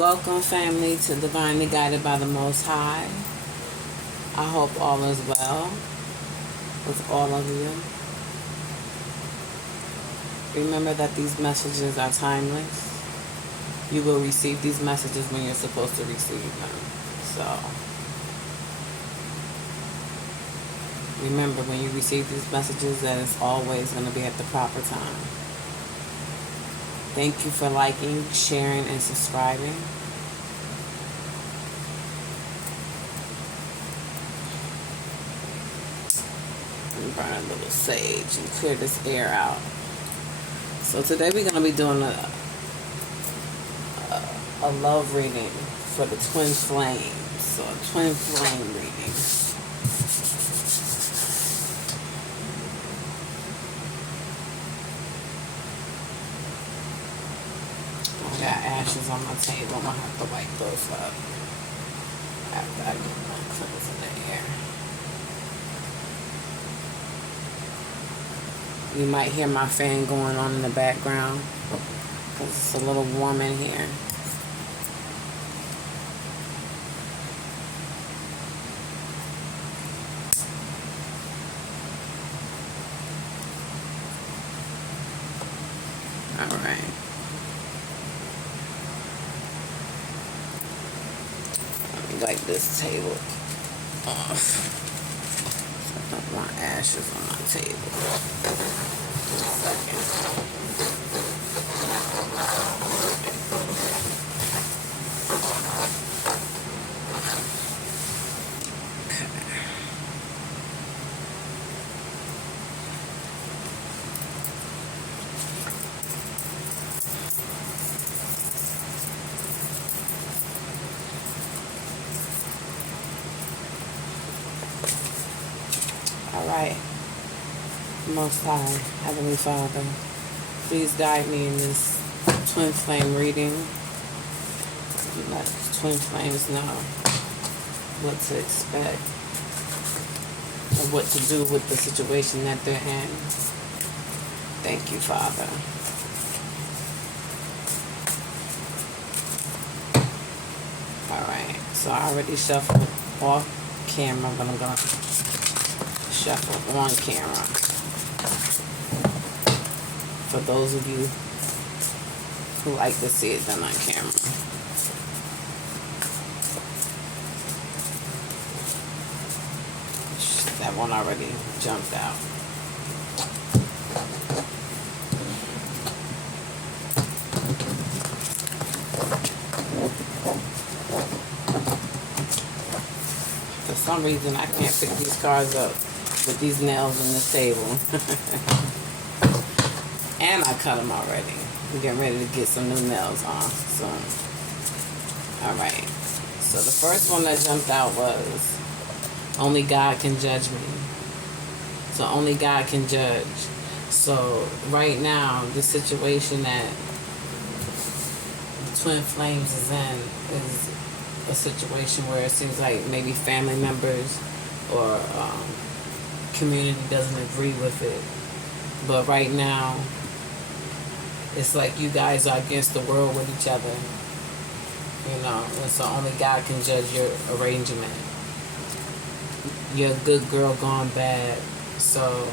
Welcome, family, to Divinely Guided by the Most High. I hope all is well with all of you. Remember that these messages are timeless. You will receive these messages when you're supposed to receive them. So, remember when you receive these messages that it's always going to be at the proper time. Thank you for liking, sharing, and subscribing. And burn a little sage and clear this air out. So today we're going to be doing a love reading for the twin flames. So a twin flame reading. I got ashes on my table. I'm going to have to wipe those up after I get my clothes in the air. You might hear my fan going on in the background because it's a little warm in here. All right. Like this table off. I don't want ashes on my table. Alright, Most High, Heavenly Father, please guide me in this twin flame reading. Let twin flames know what to expect and what to do with the situation that they're in. Thank you, Father. Alright, so I already shuffled off camera, but I'm going to shuffle on camera for those of you who like to see it done on camera. That one already jumped out. For some reason I can't pick these cards up with these nails on this table. And I cut them already. I'm getting ready to get some new nails on soon. Alright. So the first one that jumped out was, only God can judge me. So only God can judge. So right now, the situation that the twin flames is in is a situation where it seems like maybe family members or community doesn't agree with it, but right now it's like you guys are against the world with each other, you know, and so only God can judge your arrangement. You're a good girl gone bad, so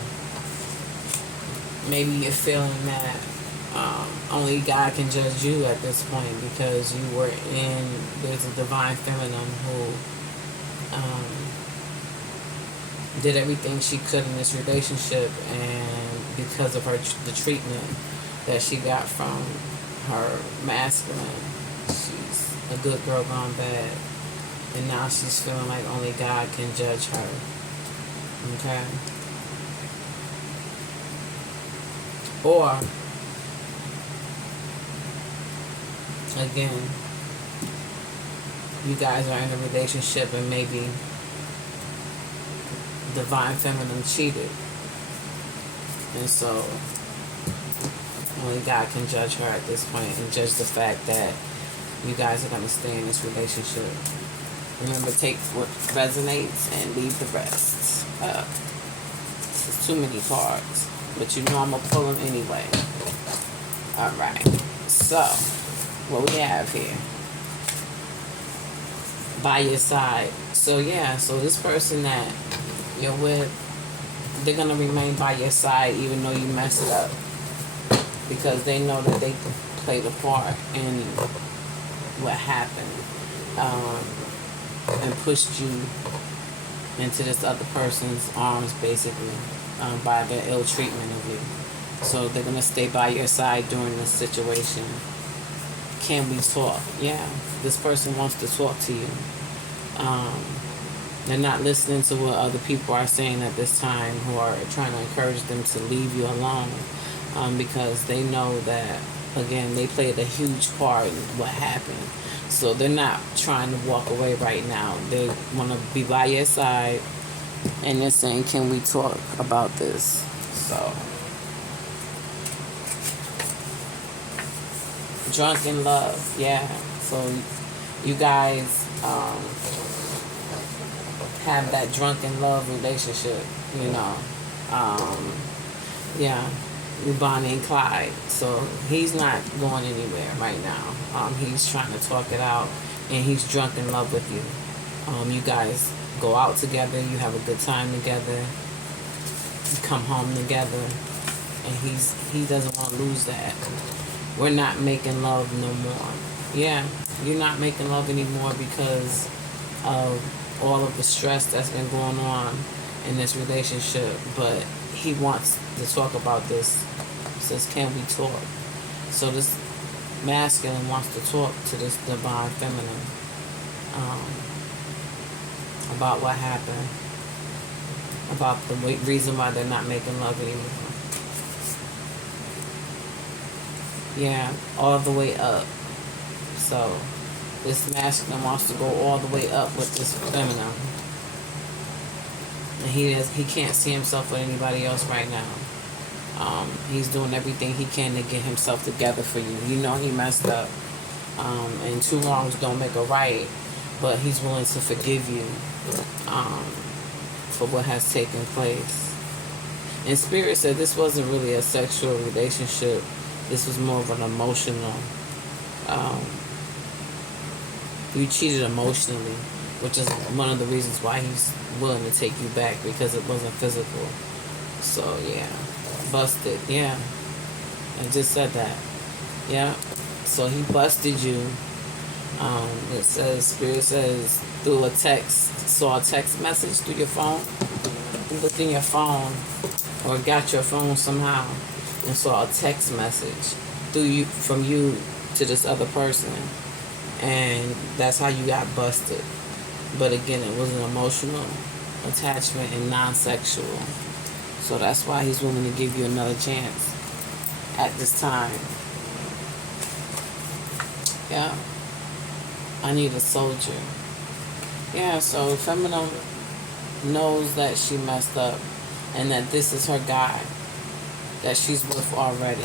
maybe you're feeling that only God can judge you at this point because you were in, there's a divine feminine who did everything she could in this relationship, and because of the treatment that she got from her masculine, she's a good girl gone bad, and now she's feeling like only God can judge her. Okay? Or again, you guys are in a relationship and maybe divine feminine cheated, and so only God can judge her at this point and judge the fact that you guys are going to stay in this relationship. Remember, take what resonates and leave the rest. This is too many cards, but you know I'm going to pull them anyway. Alright, so what we have here. by your side. So yeah, so this person that you're with, they're gonna remain by your side even though you messed up, because they know that they played a part in what happened, and pushed you into this other person's arms, basically, by their ill treatment of you. So they're gonna stay by your side during this situation. Can we talk? Yeah, this person wants to talk to you. Um, they're not listening to what other people are saying at this time, who are trying to encourage them to leave you alone, because they know that, again, they played a huge part in what happened. So they're not trying to walk away right now. They want to be by your side, and they're saying, can we talk about this? So, drunken love, yeah. So you guys have that drunken love relationship, you know. Um, yeah, with Bonnie and Clyde. So he's not going anywhere right now. He's trying to talk it out, and he's drunk in love with you. You guys go out together, you have a good time together, you come home together, and he doesn't want to lose that. We're not making love no more. Yeah, you're not making love anymore because of all of the stress that's been going on in this relationship. But he wants to talk about this. He says, can we talk? So this masculine wants to talk to this divine feminine, about what happened, about the reason why they're not making love anymore. Yeah, all the way up. So this masculine wants to go all the way up with this feminine, and he can't see himself with anybody else right now. He's doing everything he can to get himself together for you. You know he messed up, and two wrongs don't make a right, but he's willing to forgive you for what has taken place. And Spirit said this wasn't really a sexual relationship. This was more of an emotional. You cheated emotionally, which is one of the reasons why he's willing to take you back, because it wasn't physical. So yeah, busted. Yeah, I just said that. Yeah, so he busted you. It says, Spirit says, through a text, saw a text message through your phone. You looked in your phone or got your phone somehow and saw a text message from you to this other person, and that's how you got busted. But again, it was an emotional attachment and non-sexual. So that's why he's willing to give you another chance at this time. Yeah. I need a soldier. Yeah, so feminine knows that she messed up and that this is her guy that she's with already.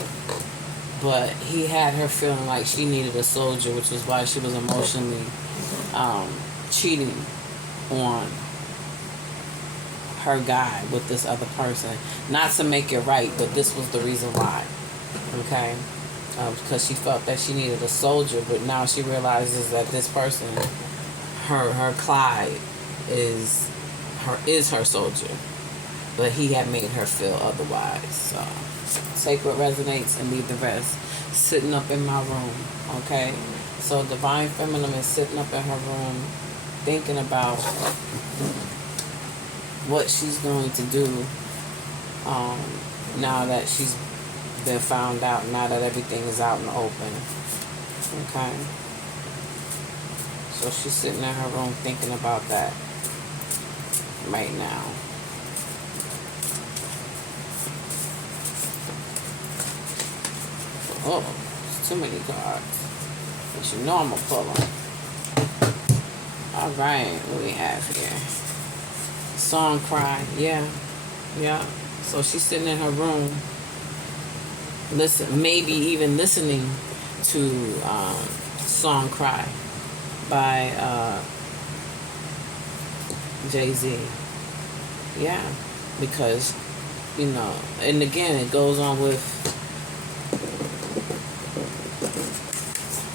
But he had her feeling like she needed a soldier, which is why she was emotionally cheating on her guy with this other person. Not to make it right, but this was the reason why. Okay? Because she felt that she needed a soldier, but now she realizes that this person, her Clyde, is her soldier. But he had made her feel otherwise. So take what resonates and leave the rest. Sitting up in my room, okay? So Divine Feminine is sitting up in her room thinking about what she's going to do now that she's been found out, now that everything is out in the open. Okay? So she's sitting in her room thinking about that right now. Oh, it's too many cards. But you know I'm gonna pull them. Alright, what do we have here? Song cry. Yeah. So she's sitting in her room, maybe even listening to Song Cry by Jay-Z. Yeah, because, and again, it goes on with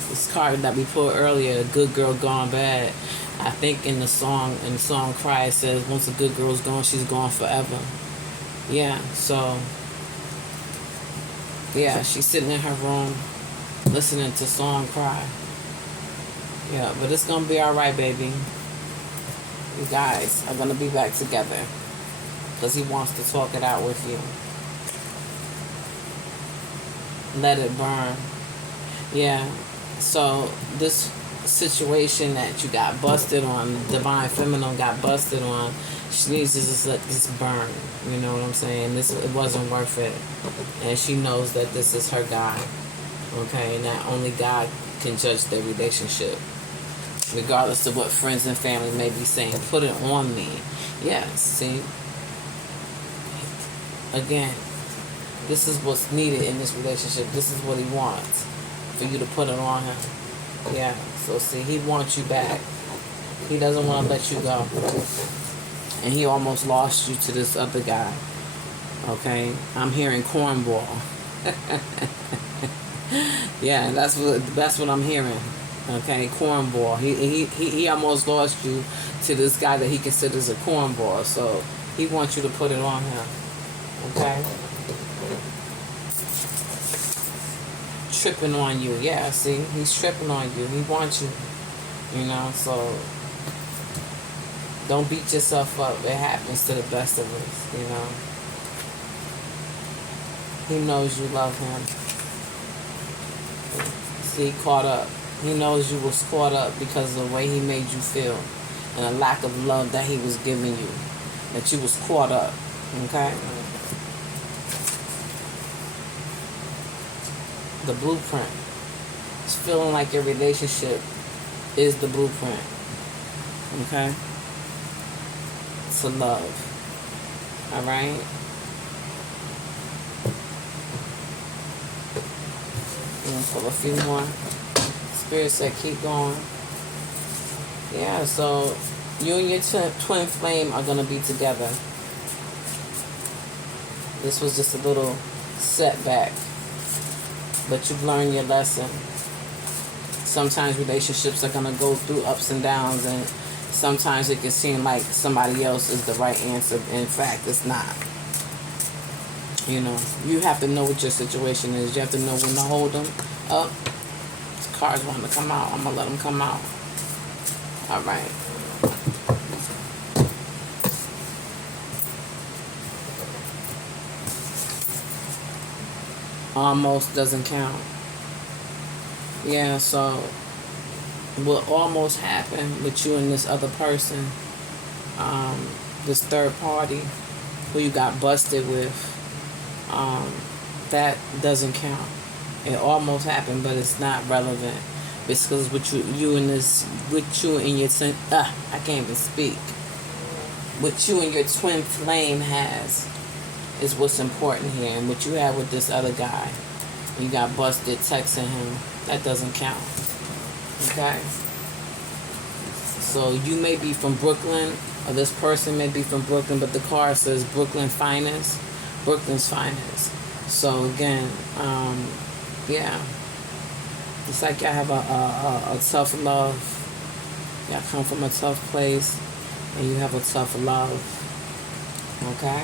this card that we pulled earlier, Good Girl Gone Bad. I think in the song Cry, it says, once a good girl's gone, she's gone forever. Yeah, so, yeah, she's sitting in her room listening to song Cry. Yeah, but it's going to be all right, baby. You guys are going to be back together because he wants to talk it out with you. Let it burn. Yeah, so this situation that you got busted on, Divine Feminine got busted on, she needs to just let this burn. You know what I'm saying? It wasn't worth it. And she knows that this is her God. Okay, and that only God can judge their relationship. Regardless of what friends and family may be saying, put it on me. Yes, see? Again, this is what's needed in this relationship. This is what he wants. For you to put it on him. Yeah, so see, he wants you back. He doesn't want to let you go. And he almost lost you to this other guy. Okay? I'm hearing cornball. Yeah, that's what I'm hearing. Okay, cornball. He almost lost you to this guy that he considers a cornball. So he wants you to put it on him. Okay? Tripping on you. Yeah, see? He's tripping on you. He wants you. You know, so don't beat yourself up. It happens to the best of us, you know. He knows you love him. See, caught up. He knows you was caught up because of the way he made you feel and the lack of love that he was giving you. That you was caught up. Okay? The blueprint. It's feeling like your relationship is the blueprint. Okay? To love. Alright? I'm going to pull a few more. Spirit said keep going. Yeah, so you and your twin flame are going to be together. This was just a little setback. But you've learned your lesson. Sometimes relationships are going to go through ups and downs, and sometimes it can seem like somebody else is the right answer. In fact, it's not. You know, you have to know what your situation is. You have to know when to hold them up. This card's wanting to come out. I'm going to let them come out. All right. Almost doesn't count. Yeah, so what almost happened with you and this other person, this third party who you got busted with, that doesn't count. It almost happened, but it's not relevant because with you and your I can't even speak. What you and your twin flame has is what's important here, and what you have with this other guy, you got busted texting him, that doesn't count. Okay? So you may be from Brooklyn, or this person may be from Brooklyn, but the card says Brooklyn's finest. So again, yeah, it's like y'all have a tough love. Y'all come from a tough place, and you have a tough love. Okay?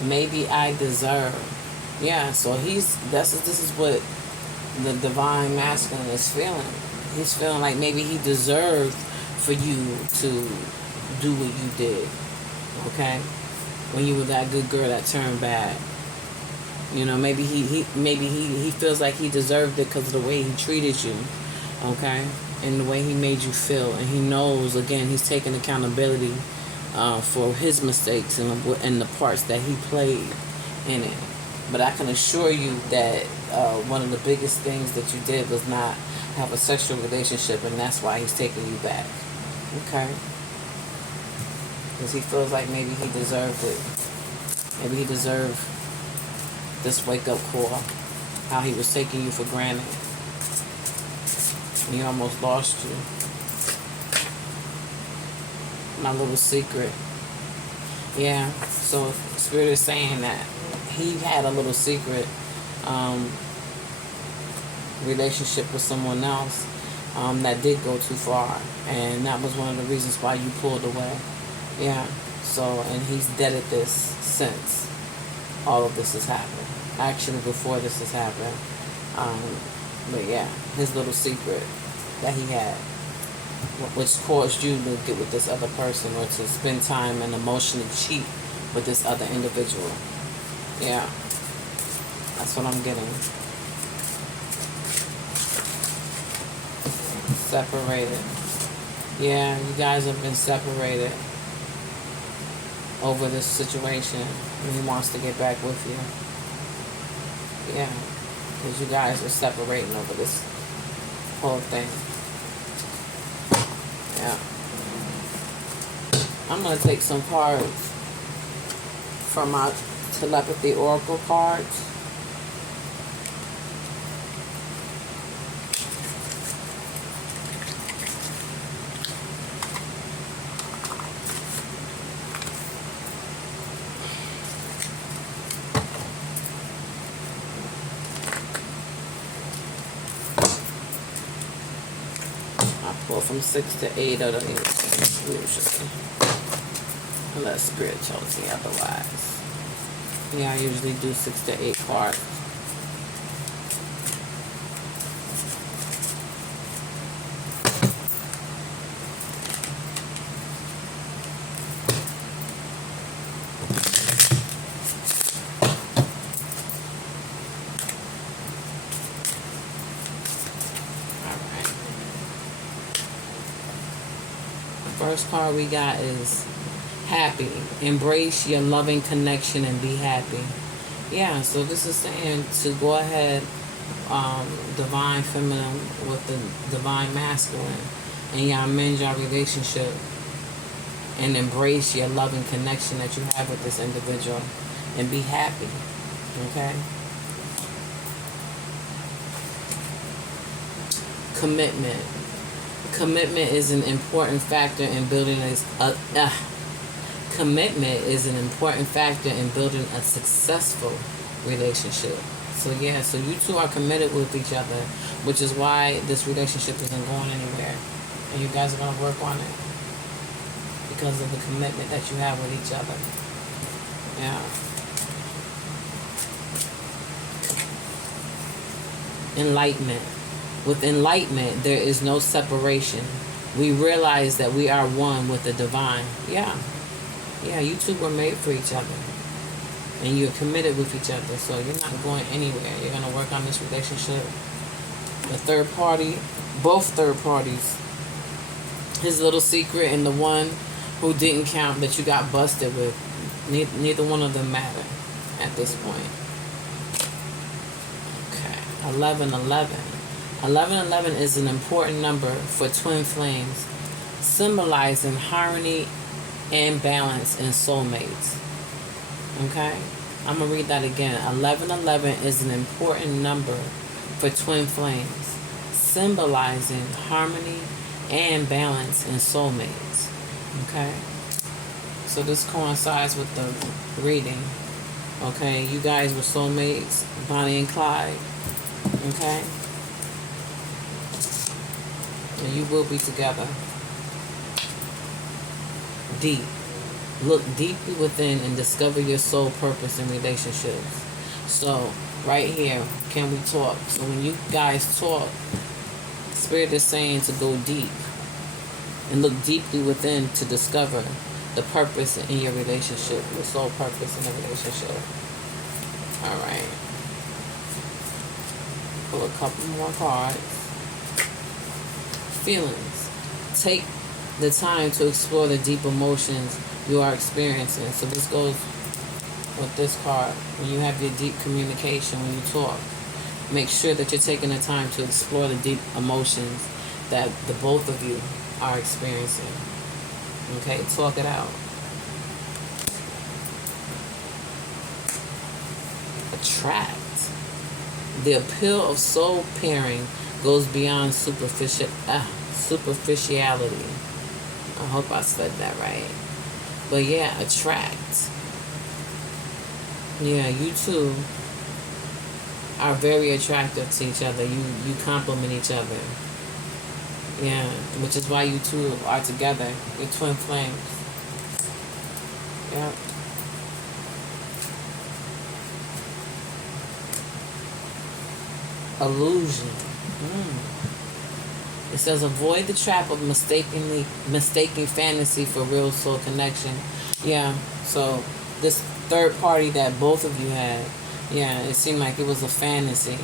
Maybe I deserve. Yeah, so this is what the divine masculine is feeling. He's feeling like maybe he deserved for you to do what you did. Okay? When you were that good girl that turned bad. You know, maybe he feels like he deserved it because of the way he treated you. Okay? And the way he made you feel. And he knows, again, he's taking accountability for his mistakes and the parts that he played in it. But I can assure you that one of the biggest things that you did was not have a sexual relationship, and that's why he's taking you back. Okay? Because he feels like maybe he deserved it. Maybe he deserved this wake-up call. How he was taking you for granted. And he almost lost you. My little secret. Yeah, so Spirit is saying that he had a little secret relationship with someone else that did go too far, and that was one of the reasons why you pulled away. Yeah. So, and he's dead at this since all of this has happened. Actually, before this has happened. Um, but yeah, his little secret that he had, which caused you to get with this other person or to spend time and emotionally cheat with this other individual. Yeah, that's what I'm getting. Separated. Yeah, you guys have been separated over this situation, and he wants to get back with you. Yeah, because you guys are separating over this whole thing. Yeah. I'm going to take some cards from my telepathy oracle cards. I pull from 6 to 8 of them usually, unless Spirit tells me otherwise. Yeah, I usually do 6 to 8 cards. First card we got is happy. Embrace your loving connection and be happy. Yeah, so this is saying to go ahead, divine feminine with the divine masculine, and y'all mend your relationship and embrace your loving connection that you have with this individual and be happy. Okay? Commitment. Commitment is an important factor in building commitment is an important factor in building a successful relationship. So yeah, so you two are committed with each other, which is why this relationship isn't going anywhere, and you guys are going to work on it because of the commitment that you have with each other. Yeah. Enlightenment. With enlightenment, there is no separation. We realize that we are one with the divine. Yeah. Yeah, you two were made for each other. And you're committed with each other. So you're not going anywhere. You're going to work on this relationship. The third party, both third parties, his little secret and the one who didn't count that you got busted with, neither one of them matter at this point. Okay. 1111. 1111 is an important number for twin flames, symbolizing harmony and balance in soulmates. Okay? I'm going to read that again. 1111 is an important number for twin flames, symbolizing harmony and balance in soulmates. Okay? So this coincides with the reading. Okay? You guys were soulmates, Bonnie and Clyde. Okay? And you will be together. Deep. Look deeply within and discover your soul purpose in relationships. So, right here, can we talk? So when you guys talk, Spirit is saying to go deep and look deeply within to discover the purpose in your relationship, your soul purpose in the relationship. Alright. Pull a couple more cards. Feelings. Take the time to explore the deep emotions you are experiencing. So this goes with this card. When you have your deep communication, when you talk, make sure that you're taking the time to explore the deep emotions that the both of you are experiencing. Okay, talk it out. Attract. The appeal of soul pairing goes beyond superficiality. I hope I said that right. But yeah, attract. Yeah, you two are very attractive to each other. You complement each other. Yeah, which is why you two are together. You're twin flames. Yeah. Illusion. It says avoid the trap of mistaking fantasy for real soul connection. Yeah. So this third party that both of you had, yeah, it seemed like it was a fantasy,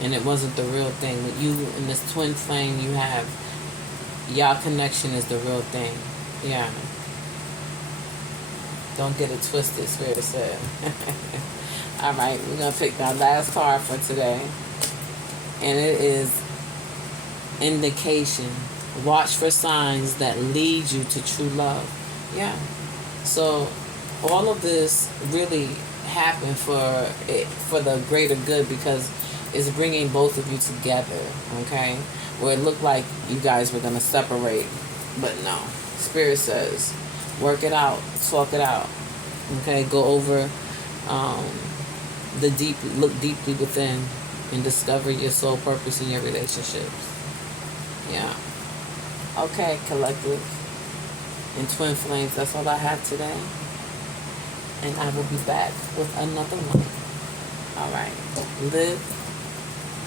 and it wasn't the real thing. With you and this twin flame you have, y'all connection is the real thing. Yeah. Don't get it twisted, Spirit said. All right, we're gonna pick our last card for today, and it is indication. Watch for signs that lead you to true love. Yeah. So all of this really happened for the greater good, because it's bringing both of you together. Okay, where it looked like you guys were gonna separate, but no. Spirit says, work it out, talk it out. Okay, go over look deeply within, and discover your soul purpose in your relationships. Yeah. Okay, collective and twin flames, that's all I have today. And I will be back with another one. All right. Live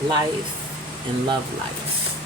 life and love life.